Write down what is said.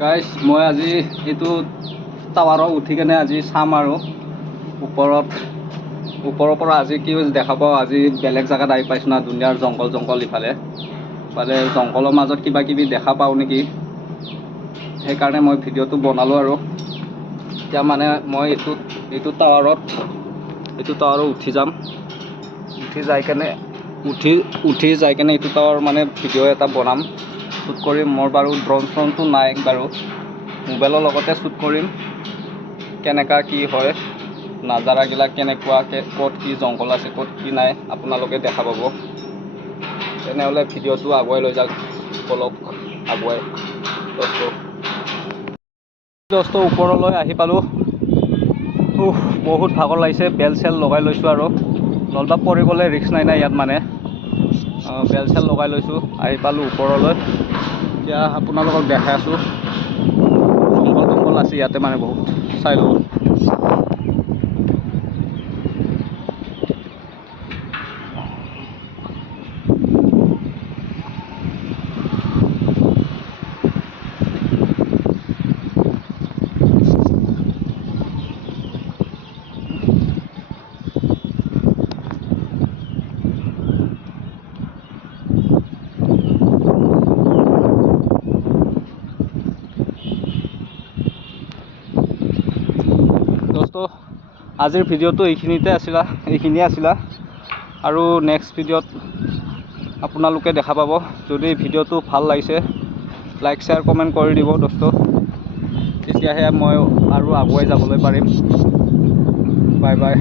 Guys মই আজি এইটো টাৱাৰত উঠি কেনে আজি চাম আৰু ওপৰৰ পৰা আজি কি দেখা পাওঁ। আজি বেলেগ জেগাত আহি পাইছোঁ না, দুনিয়াৰ জংঘল ইফালে জংঘলৰ মাজত কিবা কিবি দেখা পাওঁ নেকি, সেইকাৰণে মই ভিডিঅ'টো বনালোঁ। আৰু এতিয়া মানে মই এইটো টাৱাৰত উঠি যাম। উঠি যাই কেনে এইটো টাৱাৰ মানে ভিডিঅ' এটা বনাম, শ্বুট কৰিম। মোৰ বাৰু ড্ৰোনটো নাই বাৰু, মোবাইলৰ লগতে শ্বুট কৰিম। কেনেকুৱা কি হয়, নাজাৰাবিলাক কেনেকুৱাকৈ, ক'ত কি জংঘল আছে, ক'ত কি নাই, আপোনালোকে দেখা পাব। তেনেহ'লে ভিডিঅ'টো আগুৱাই লৈ যাওক, বলক আগুৱাই। দোস্ত ওপৰলৈ আহি পালোঁ। বহুত ভাগৰ লাগিছে, বেল চেল লগাই লৈছোঁ আৰু নলবা পৰি গ'লে ৰিস্ক নাই ইয়াত মানে। বেল চেল লগাই লৈছোঁ, আহি পালোঁ ওপৰলৈ। এতিয়া আপোনালোকক দেখাই আছোঁ, জংঘল আছে ইয়াতে মানে বহুত, চাই ল'ব। আজিৰ ভিডিঅ'টো এইখিনিয়ে আছিলা আৰু নেক্সট ভিডিঅ'ত আপোনালোকে দেখা পাব। যদি ভিডিঅ'টো ভাল লাগিছে, লাইক শ্বেয়াৰ কমেণ্ট কৰি দিব দোস্ত, তেতিয়াহে মই আৰু আগুৱাই যাবলৈ পাৰিম। Bye bye.